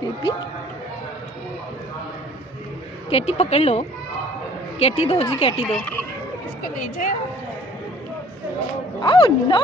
Baby Katie पकड़ लो, Katie दो जी, Katie दो इसको दीजिए। Oh no